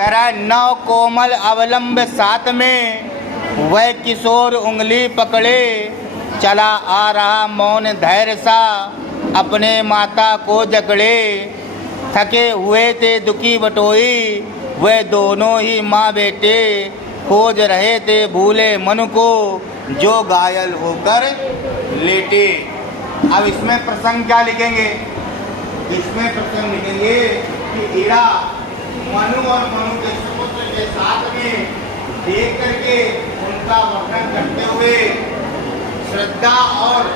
कह रहा है नव कोमल अवलंब साथ में वह किशोर उंगली पकड़े, चला आ रहा मौन धैर्य सा अपने माता को जकड़े। थके हुए थे दुखी बटोई वह दोनों ही माँ बेटे, खोज रहे थे भूले मन को जो घायल होकर लेटे। अब इसमें प्रसंग क्या लिखेंगे? इसमें प्रसंग लिखेंगे कि इड़ा मनु और मनु के सुपुत्र के साथ में देख करके उनका वर्णन करते हुए श्रद्धा और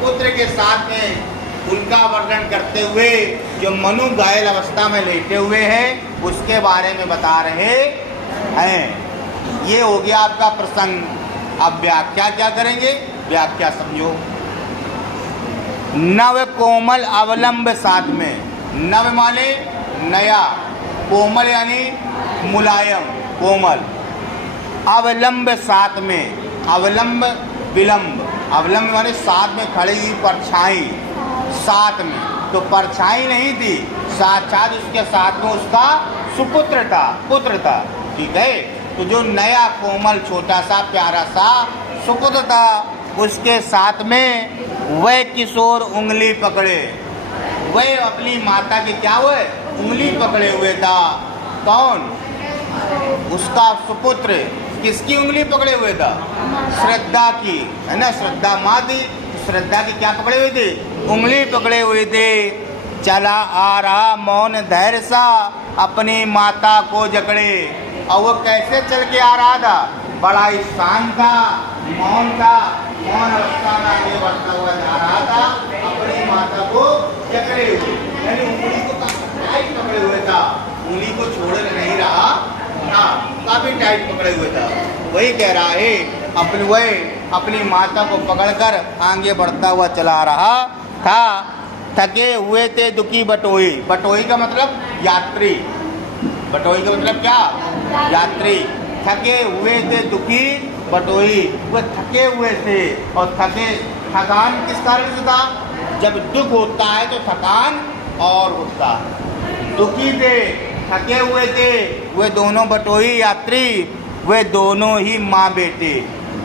पुत्र के साथ में उनका वर्णन करते हुए जो मनु घायल अवस्था में लेटे हुए हैं उसके बारे में बता रहे हैं। ये हो गया आपका प्रसंग। अब व्याख्या क्या करेंगे? व्याख्या समझो। नव कोमल अवलंब साथ में, नव माने नया, कोमल यानी मुलायम कोमल, अवलंब साथ में, अवलंब विलंब, अवलंब माने साथ में खड़ी हुई परछाई, साथ में तो परछाई नहीं थी, साक्षात उसके साथ में उसका सुपुत्र था, पुत्र था। ठीक है, तो जो नया कोमल छोटा सा प्यारा सा सुपुत्र था उसके साथ में वह किशोर उंगली पकड़े, वह अपनी माता की क्या हुए उंगली पकड़े हुए था। कौन? उसका सुपुत्र। किसकी उंगली पकड़े हुए था? श्रद्धा की, है ना, श्रद्धा माँ थी, श्रद्धा की क्या पकड़े हुए थे? उंगली पकड़े हुए थे। चला आ रहा मौन धैर्य सा अपनी माता को जकड़े। और वो कैसे चल के आ रहा था? बड़ा ही शांत था, मौन था, मौन अवस्था में आगे बढ़ता हुआ जा रहा था अपनी माता को जकड़े हुए, यानी उंगली को टाइट पकड़े हुए था, उंगली को छोड़ नहीं रहा था, काफी टाइट पकड़े हुए था। वही कह रहा है वह अपनी माता को पकड़कर आगे बढ़ता हुआ चला रहा था। थके हुए थे दुखी बटोई, बटोई का मतलब यात्री, बटोई का मतलब क्या? यात्री। थके हुए थे दुखी बटोई, वो थके हुए थे। और थकान किस कारण से था? जब दुख होता है तो थकान और होता है। दुखी थे, थके हुए थे वे दोनों बटोई यात्री, वे दोनों ही माँ बेटे।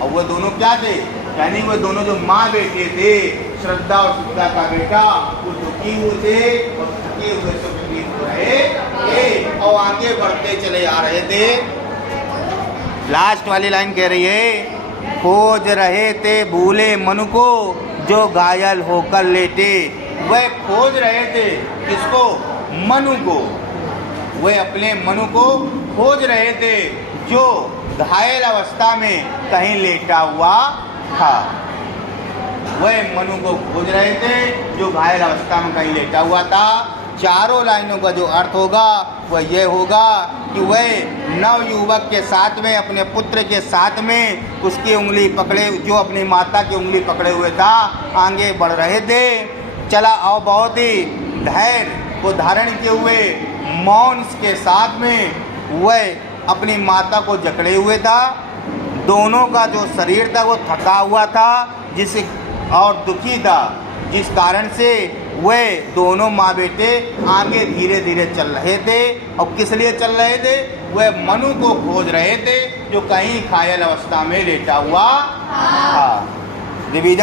और वो दोनों क्या थे? यानी वो दोनों जो माँ बेटे थे, श्रद्धा और श्रद्धा का बेटा, वो दुखी हुए थे और थके हुए से प्रतीत हो रहे थे और आगे बढ़ते चले आ रहे थे। लास्ट वाली लाइन कह रही है, खोज रहे थे भूले मन को जो घायल होकर लेटे। वह खोज रहे थे किसको? मनु को। वह अपने मनु को खोज रहे थे जो घायल अवस्था में कहीं लेटा हुआ था। वह मनु को खोज रहे थे जो घायल अवस्था में कहीं लेटा हुआ था। चारों लाइनों का जो अर्थ होगा वह यह होगा कि वह नव युवक के साथ में, अपने पुत्र के साथ में उसकी उंगली पकड़े, जो अपनी माता की उंगली पकड़े हुए था, आगे बढ़ रहे थे। चला और बहुत ही धैर्य को धारण किए हुए मौन के साथ में वह अपनी माता को जकड़े हुए था। दोनों का जो शरीर था वो थका हुआ था और दुखी था, जिस कारण से वे दोनों माँ बेटे आगे धीरे धीरे चल रहे थे। और किस लिए चल रहे थे? वे मनु को खोज रहे थे जो कहीं घायल अवस्था में लेटा हुआ था। रिवीजन